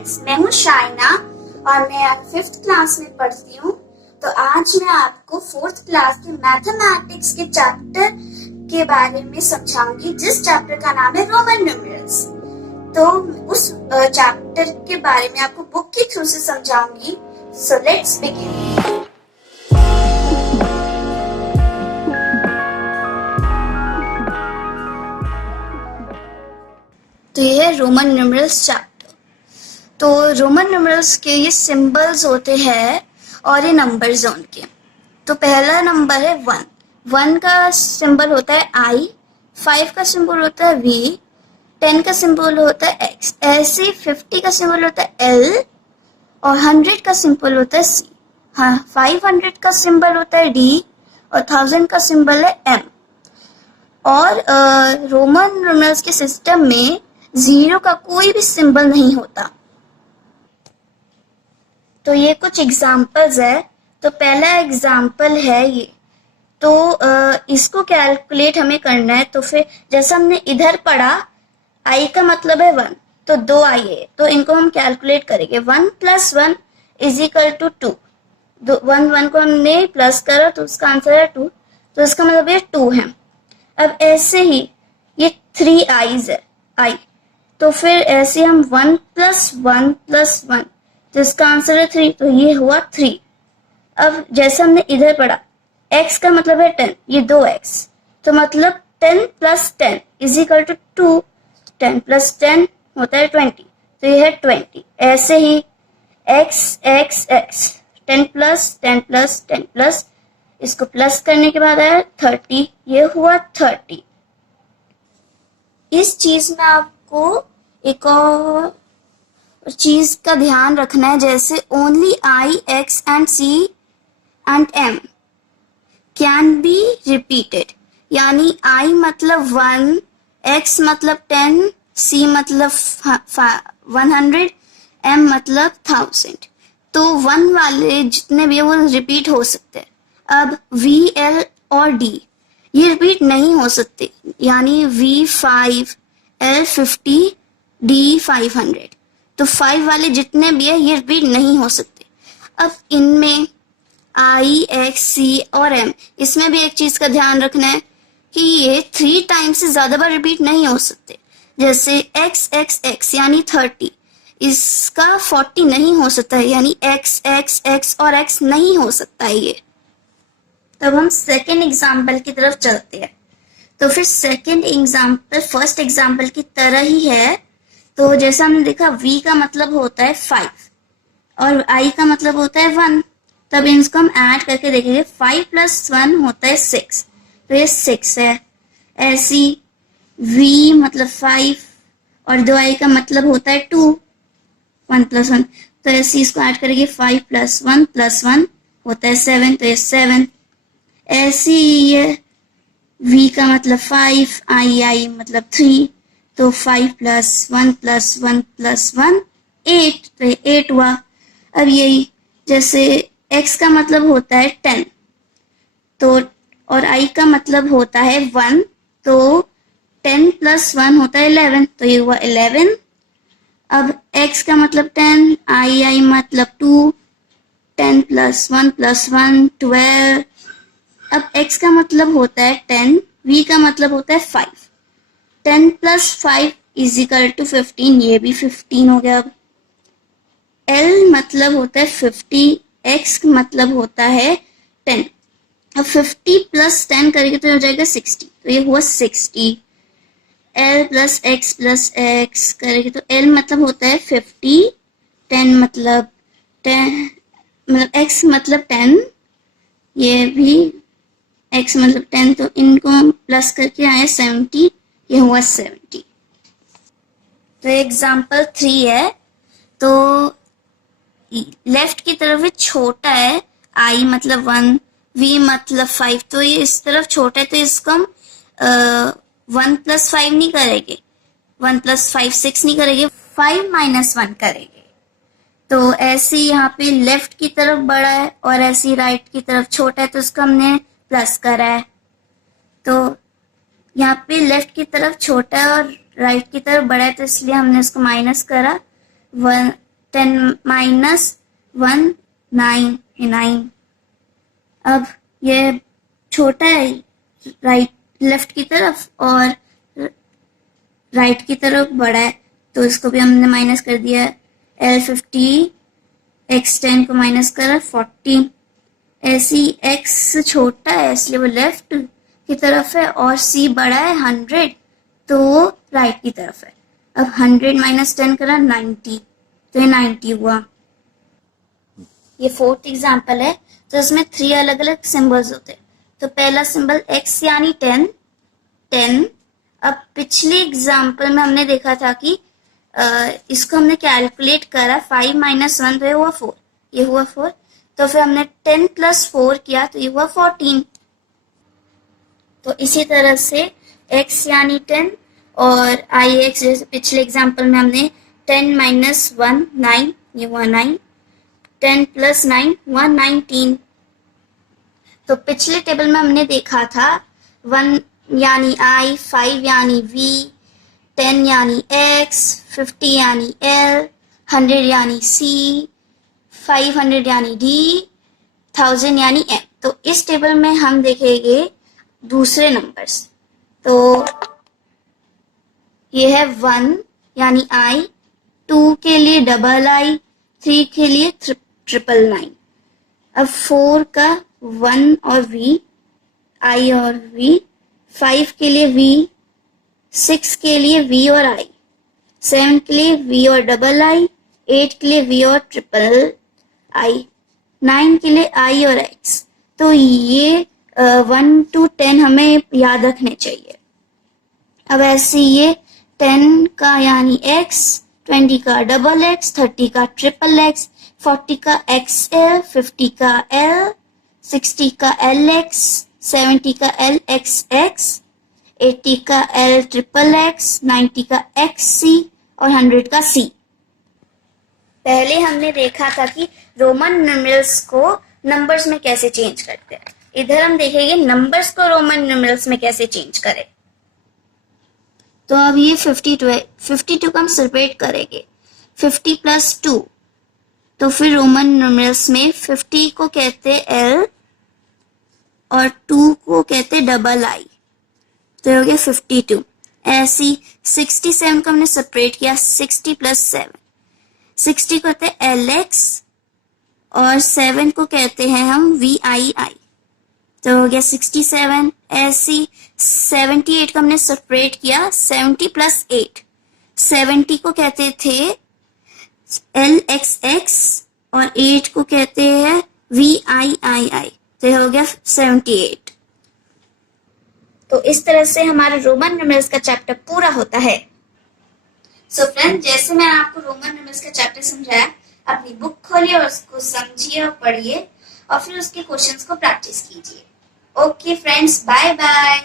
Friends, मैं हूँ शाइना और मैं 5th क्लास में पढ़ती हूँ। तो आज मैं आपको 4th क्लास के मैथमेटिक्स के चैप्टर के बारे में समझाऊंगी, जिस चैप्टर का नाम है रोमन न्यूमेरल्स। तो उस चैप्टर के बारे में आपको बुक के थ्रू से समझाऊंगी। So let's begin. तो ये है रोमन न्यूमेरल्स चैप्टर। तो रोमन न्यूमेरल्स के ये सिंबल्स होते हैं और ये नंबर्स हैं उनके। तो पहला नंबर है 1। 1 का सिंबल होता है I, 5 का सिंबल होता है V, 10 का सिंबल होता है X, ऐसे 50 का सिंबल होता है L और 100 का सिंबल होता है C। हाँ, 500 का सिंबल होता है D और 1000 का सिंबल है M। और रोमन न्यूमेरल्स के सिस्टम में 0 का कोई भी सिंबल नहीं होता। तो ये कुछ एग्जाम्पल्स है। तो पहला एग्जाम्पल है ये। तो इसको कैलकुलेट हमें करना है। तो फिर जैसा हमने इधर पढ़ा, I का मतलब है 1, तो 2 I है, तो इनको हम कैलकुलेट करेंगे। 1 + 1 = 2। 1 को हमने प्लस करा तो उसका आंसर है 2, तो इसका मतलब ये 2 है। अब ऐसे ही ये 3 I's है I, तो फिर ऐसे हम 1 + 1 + 1, तो इसका आंसर है 3, तो ये हुआ 3। अब जैसे हमने इधर पढ़ा, x का मतलब है 10, ये 2x, तो मतलब 10 + 10 = 2। 10 + 10 होता है 20, तो ये है 20। ऐसे ही x x x 10 + 10 + 10 + इसको प्लस करने के बाद आया 30, ये हुआ 30। इस चीज में आपको एक और चीज का ध्यान रखना है, जैसे only I, X and C and M can be repeated. यानी I मतलब 1, X मतलब 10, C मतलब 100, M मतलब 1000। तो 1 वाले जितने भी है वो रिपीट हो सकते हैं। अब V, L और D ये रिपीट नहीं हो सकते, यानी V 5, L 50, D 500। तो 5 वाले जितने भी है ये रिपीट नहीं हो सकते। अब इनमें I, X, C और M, इसमें भी एक चीज का ध्यान रखना है कि ये 3 टाइम्स से ज्यादा बार रिपीट नहीं हो सकते। जैसे X X X यानी 30, इसका 40 नहीं हो सकता है, यानी X X X और X नहीं हो सकता है ये। तब हम सेकेंड एग्जाम्पल की तरफ चलते हैं। तो फिर सेकेंड एग्जाम्पल फर्स्ट एग्जाम्पल की तरह ही है। तो जैसा हमने देखा, V का मतलब होता है 5 और I का मतलब होता है 1। तब इनको हम ऐड करके देखेंगे। 5 + 1 होता है 6, तो ये 6 है। ऐसी V मतलब 5 और 2I का मतलब होता है 2, 1 + 1, तो ऐसे इसको ऐड करेंगे। 5 + 1 + 1 होता है 7, तो ये 7। ऐसी ये V का मतलब 5, I मतलब 3, तो 5 + 1 + 1 + 1 8, तो ये 8 हुआ। अब यही जैसे X का मतलब होता है 10, तो और I का मतलब होता है 1, तो 10 + 1 होता है 11, तो ये हुआ 11। अब X का मतलब 10, I मतलब 2, 10 + 1 + 1 12। अब X का मतलब होता है 10, V का मतलब होता है 5, 10 + 5 = 15, ये भी 15 हो गया। अब L मतलब होता है 50, X मतलब होता है 10। अब 50 + 10 करेंगे तो हो जाएगा 60, तो ये हुआ 60। L + X + X करेंगे तो L मतलब होता है 50, 10 मतलब 10, मतलब X मतलब 10, ये भी X मतलब 10, तो इनको प्लस करके आया 70, ये हुआ 70। तो एग्जाम्पल 3 है। तो लेफ्ट की तरफ ये छोटा है, I मतलब 1, V मतलब 5, तो ये इस तरफ छोटा है, तो इसको हम 1 + 5 नहीं करेंगे, 1 + 5 6 नहीं करेंगे, 5 - 1 करेंगे। तो ऐसे यहाँ पे लेफ्ट की तरफ बड़ा है और ऐसे राइट की तरफ छोटा है, तो उसको हमने प्लस करा है। तो यहाँ पे लेफ्ट की तरफ छोटा है और राइट की तरफ बड़ा है, तो इसलिए हमने उसको माइनस करा। 10 माइनस 1 9 9। अब ये छोटा है लेफ्ट की तरफ और राइट की तरफ बड़ा है, तो इसको भी हमने माइनस कर दिया। L50 x10 को माइनस करा 40। ऐसी x छोटा है इसलिए वो लेफ्ट की तरफ है और c बड़ा है 100 तो वो राइट की तरफ है। अब 100 माइनस 10 करा 90, तो ये 90 हुआ। ये फोर्थ एग्जाम्पल है, तो इसमें 3 अलग अलग सिंबल्स होते हैं। तो पहला सिंबल x यानी 10। अब पिछले एग्जाम्पल में हमने देखा था कि इसको हमने कैलकुलेट करा 5 माइनस 1 तो ये हुआ 4, ये हुआ 4। तो फिर हमने 10 प्लस 4 किया तो ये हुआ 14। तो इसी तरह से x यानी 10 और ix जैसे पिछले एग्जाम्पल में हमने 10 माइनस 1 9, ये हुआ 9। 10 प्लस 9 हुआ 19। तो पिछले टेबल में हमने देखा था 1 यानी I, 5 यानी V, 10 यानी X, 50 यानी L, 100 यानी C, 500 यानी D, 1000 यानी M। तो इस टेबल में हम देखेंगे दूसरे नंबर्स। तो ये है 1 यानी I, 2 के लिए डबल I, 3 के लिए 999। अब 4 का 1 और V, I और V, 5 के लिए V, 6 के लिए V और I, 7 के लिए V और डबल I, 8 के लिए V और ट्रिपल I, 9 के लिए I और X। तो ये 1 to 10 हमें याद रखने चाहिए। अब ऐसे ये 10 का यानी X, 20 का डबल X, 30 का ट्रिपल X, 40 का XL, 50 का L, 60 का LX, 70 का LXX, 80 का L ट्रिपल X, 90 का XC और 100 का C। पहले हमने देखा था कि रोमन न्यूमरल्स को नंबर्स में कैसे चेंज करते हैं। इधर हम देखेंगे नंबर्स को रोमन न्यूमरल्स में कैसे चेंज करें। तो अब ये 52 को हम सेपरेट करेंगे 50 प्लस 2। तो फिर रोमन न्यूमरल्स में 50 को कहते L और 2 को कहते डबल I, तो हो गया 52। ऐसी 67 को हमने सेपरेट किया 60 प्लस 7। 60 को कहते हैं LX और 7 को कहते हैं हम VII, तो हो गया 67। ऐसी 78 को हमने सेपरेट किया 70 प्लस 8। 70 को कहते थे LXX और 8 को कहते हैं VIII, तो हो गया 78। तो इस तरह से हमारा रोमन न्यूमरल्स का चैप्टर पूरा होता है। सो फ्रेंड, जैसे मैं आपको रोमन न्यूमरल्स का चैप्टर समझाया, अपनी बुक खोलिए और उसको समझिए और पढ़िए और फिर उसके क्वेश्चंस को प्रैक्टिस कीजिए। Okay friends, bye bye.